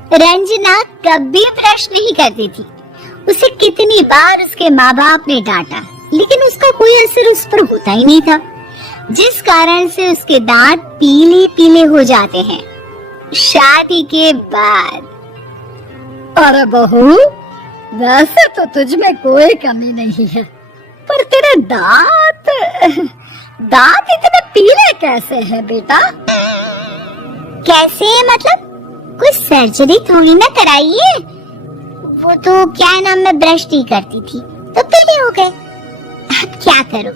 रंजना कभी ब्रश नहीं करती थी। उसे कितनी बार उसके माँ बाप ने डांटा, लेकिन उसका कोई असर उस पर होता ही नहीं था, जिस कारण से उसके दांत पीले पीले हो जाते हैं। शादी के बाद। अरे बहू, वैसे तो तुझ में कोई कमी नहीं है, पर तेरे दांत इतने पीले कैसे हैं बेटा? कैसे मतलब? कुछ सर्जरी थोड़ी ना कराई है। वो तो क्या नाम, मैं ब्रश नहीं करती थी तो पीले हो गए। अब क्या करूं?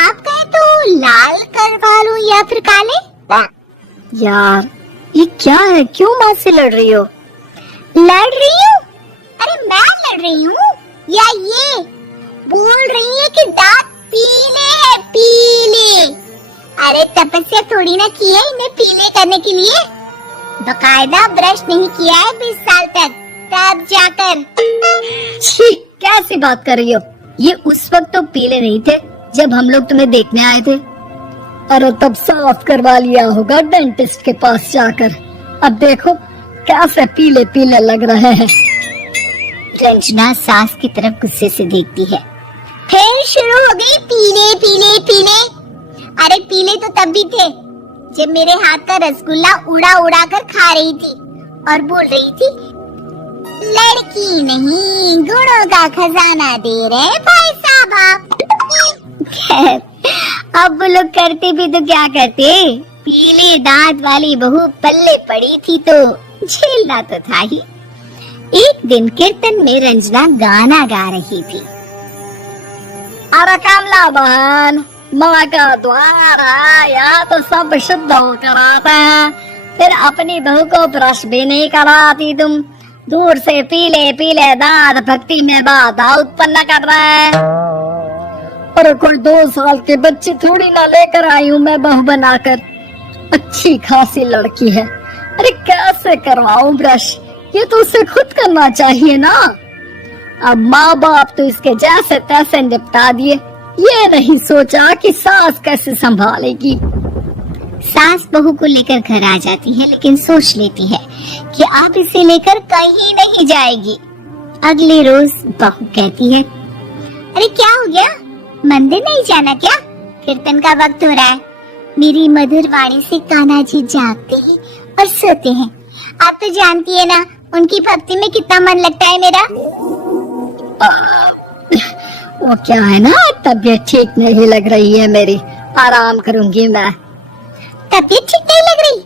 आप कहे तो लाल करवा लूं या फिर काले? यार ये क्या है, क्यों माँ से लड़ रही हो? लड़ रही हूँ? अरे मैं लड़ रही हूँ या ये बोल रही है कि दांत पीले हैं, पीले। अरे तपस्या थोड़ी ना की है इन्हें पीले करने के लिए। बकायदा ब्रश नहीं किया है 20 साल तक, तब जाकर। छी, कैसी बात कर रही हो? ये उस वक्त तो पीले नहीं थे जब हम लोग तुम्हें देखने आए थे। अरे तब साफ करवा लिया होगा डेंटिस्ट के पास जाकर। अब देखो कैसे पीले पीले लग रहे हैं। रंजना सास की तरफ गुस्से से देखती है। फिर शुरू हो गई पीले पीले पीले। अरे पीले तो तब भी थे जब मेरे हाथ का रसगुल्ला उड़ा उड़ा कर खा रही थी और बोल रही थी, लड़की नहीं गुणों का खजाना दे रहे भाई साहब आप। खैर, अब वो लोग करते भी तो क्या करते, पीले दांत वाली बहू पल्ले पड़ी थी तो झेलना तो था ही। एक दिन कीर्तन में रंजना गाना गा रही थी। अरे कमला बहन, माँ का द्वार आया तो सब शुद्ध होकर आता है, फिर अपनी बहू को ब्रश भी नहीं कराती तुम। दूर से पीले पीले दांत भक्ति में बाधा उत्पन्न कर रहा है। और कोई 2 साल के बच्चे थोड़ी ना लेकर आई हूँ मैं बहू बनाकर। अच्छी खासी लड़की है, अरे कैसे करवाऊं ब्रश? ये तो उसे खुद करना चाहिए ना। अब माँ बाप तो इसके जैसे तैसे निपटा दिए, ये नहीं सोचा कि सास कैसे संभालेगी। सास बहू को लेकर घर आ जाती है, लेकिन सोच लेती है कि अब इसे लेकर कहीं नहीं जाएगी। अगले रोज बहू कहती है, अरे क्या हो गया, मंदिर नहीं जाना क्या? कीर्तन का वक्त हो रहा है। मेरी मधुर वाणी से कान्हा जी जागते हैं और सोते हैं। आप तो जानती है ना उनकी भक्ति में कितना मन लगता है मेरा। वो क्या है ना, तबीयत ठीक नहीं लग रही है मेरी, आराम करूंगी मैं। तबीयत ठीक नहीं लग रही?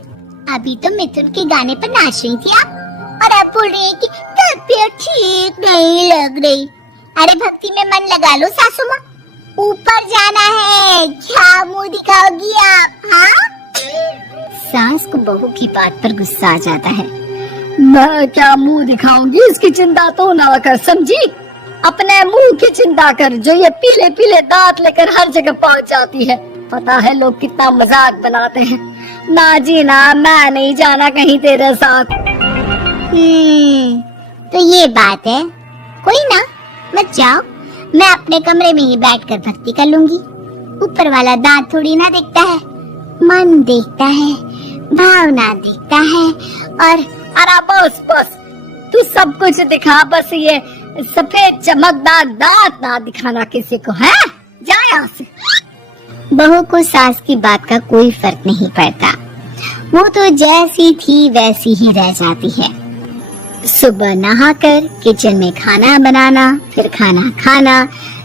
अभी तो मिथुन के गाने पर नाच रही थी आप, और अब बोल रही है कि तबीयत ठीक नहीं लग रही। अरे भक्ति में मन लगा लो सासू माँ, ऊपर जाना है, क्या मुंह दिखाओगी आप? हाँ? सास को बहू की बात पर गुस्सा आ जाता है। मैं क्या मुंह दिखाऊंगी, इसकी चिंता तो ना कर, समझी? अपने मुंह की चिंता कर, जो ये पीले पीले दांत लेकर हर जगह पहुंच जाती है। पता है लोग कितना मजाक बनाते हैं। ना जी ना, मैं नहीं जाना कहीं तेरे साथ। तो ये बात है, कोई ना, मत जाओ, मैं अपने कमरे में ही बैठकर भक्ति कर लूंगी। ऊपर वाला दांत थोड़ी ना देखता है, मन देखता है, भावना देखता है। और अरे बस बस, तू सब कुछ दिखा, बस ये सफेद चमकदार दांत ना दिखाना किसी को, है? जा यहाँ से। बहू को सास की बात का कोई फर्क नहीं पड़ता, वो तो जैसी थी वैसी ही रह जाती है। सुबह नहाकर किचन में खाना बनाना, फिर खाना खाना,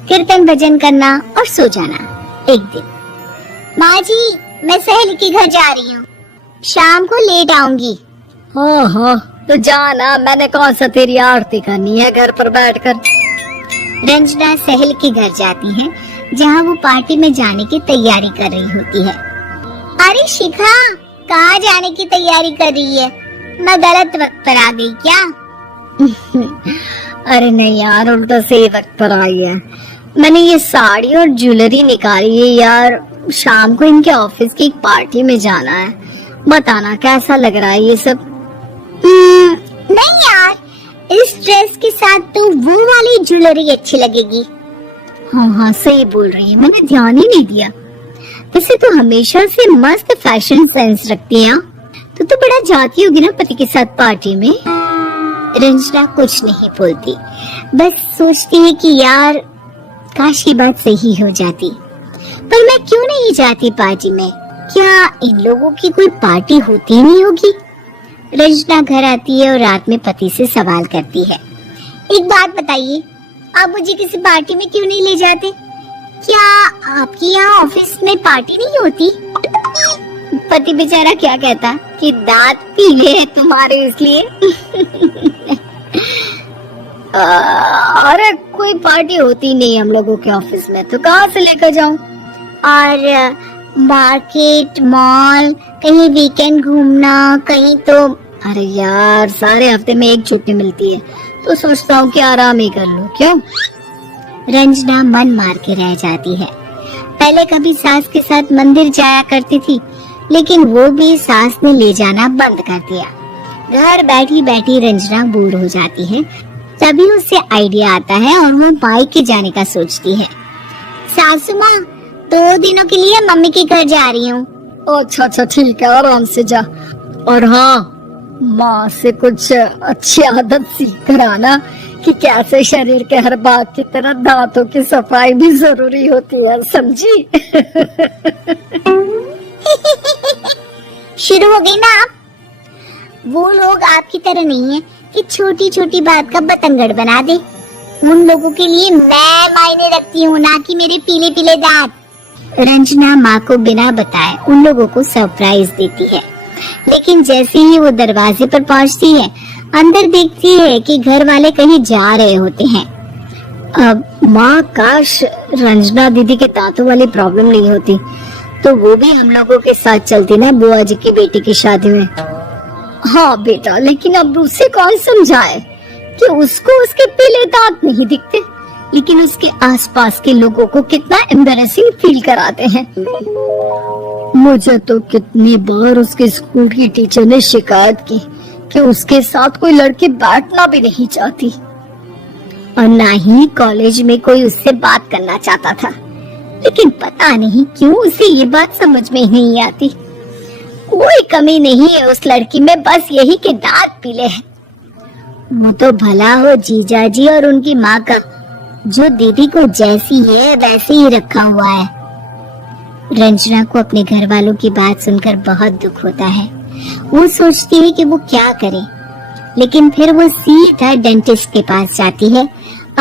कीर्तन भजन करना और सो जाना। एक दिन, माँ जी मैं सहेली के घर जा रही हूँ, शाम को लेट आऊंगी। हाँ हाँ, तो जाना, मैंने कौन सा तेरी आरती करनी है घर पर बैठकर। रंजना सहेली के घर जाती है, जहाँ वो पार्टी में जाने की तैयारी कर रही होती है। अरे शिखा, कहाँ जाने की तैयारी कर रही है? मैं गलत वक्त पर आ गई क्या? अरे नहीं यार, उल्टा सही वक्त पर आई है। मैंने ये साड़ी और ज्वेलरी निकाली है यार, शाम को इनके ऑफिस की एक पार्टी में जाना है। बताना कैसा लग रहा है ये सब? नहीं यार, इस ड्रेस के साथ तो वो वाली ज्वेलरी अच्छी लगेगी। हाँ हाँ सही बोल रही है, मैंने ध्यान ही नहीं दिया। वैसे तो हमेशा से मस्त फैशन सेंस रखती हैं। तो बड़ा जाती होगी ना पति के साथ पार्टी में। रंजना कुछ नहीं बोलती, बस सोचती है कि यार काश ये बात सही हो जाती, पर मैं क्यों नहीं जाती पार्टी में? क्या इन लोगों की कोई पार्टी होती नहीं होगी? रंजना घर आती है और रात में पति से सवाल करती है, एक बात बताइए, आप मुझे किसी पार्टी में क्यों नहीं ले जाते? क्या आपके यहाँ ऑफिस में पार्टी नहीं होती? पति बेचारा क्या कहता कि दांत पीले हैं तुम्हारे इसलिए। अरे कोई पार्टी होती नहीं हम लोगों के ऑफिस में, तो कहाँ से लेकर जाऊं? और मार्केट, मॉल, कहीं वीकेंड घूमना, कहीं तो अरे यार सारे हफ्ते में एक छुट्टी मिलती है, तो सोचता हूँ कि आराम ही कर लूं। क्यों? रंजना मन मार के रह जाती है। पहले कभी सास के साथ मंदिर जाया करती थी, लेकिन वो भी सास ने ले जाना बंद कर दिया। घर बैठी बैठी रंजना बोर हो जाती है। तभी उसे आइडिया आता है और वो मायके जाने का सोचती है। सासू माँ, 2 दिनों के लिए मम्मी के घर जा रही हूँ। अच्छा ठीक है, आराम से जा। और हाँ, माँ से कुछ अच्छी आदत सीख कर आना कि कैसे शरीर के हर भाग की तरह दांतों की सफाई भी जरूरी होती है, समझी? शुरू हो गई ना आप? वो लोग आपकी तरह नहीं है कि छोटी छोटी बात का बतंगड़ बना दे। उन लोगों के लिए मैं मायने रखती हूँ, ना कि मेरे पीले पीले दांत। रंजना माँ को बिना बताए उन लोगों को सरप्राइज देती है, लेकिन जैसे ही वो दरवाजे पर पहुँचती है, अंदर देखती है कि घर वाले कहीं जा रहे होते हैं। अब माँ, काश रंजना दीदी के दांतों वाली प्रॉब्लम नहीं होती, तो वो भी हम लोगों के साथ चलती ना बुआ जी की बेटी की शादी में। हाँ बेटा, लेकिन अब उसे कौन समझाए कि उसको उसके पीले दांत नहीं दिखते, लेकिन उसके आसपास के लोगों को कितना एम्बैरेसिंग फील कराते हैं। मुझे तो कितनी बार उसके स्कूल की टीचर ने शिकायत की कि उसके साथ कोई लड़की बैठना भी नहीं चाहती, और ना ही कॉलेज में कोई उससे बात करना चाहता था। लेकिन पता नहीं क्यों उसे ये बात समझ में ही नहीं आती। कोई कमी नहीं है उस लड़की में, बस यही कि दांत पीले हैं। वो तो भला हो जीजा जी और उनकी माँ का, जो दीदी को जैसी है वैसे ही रखा हुआ है। रंजना को अपने घर वालों की बात सुनकर बहुत दुख होता है। वो सोचती है कि वो क्या करे, लेकिन फिर वो सीधा डेंटिस्ट के पास जाती है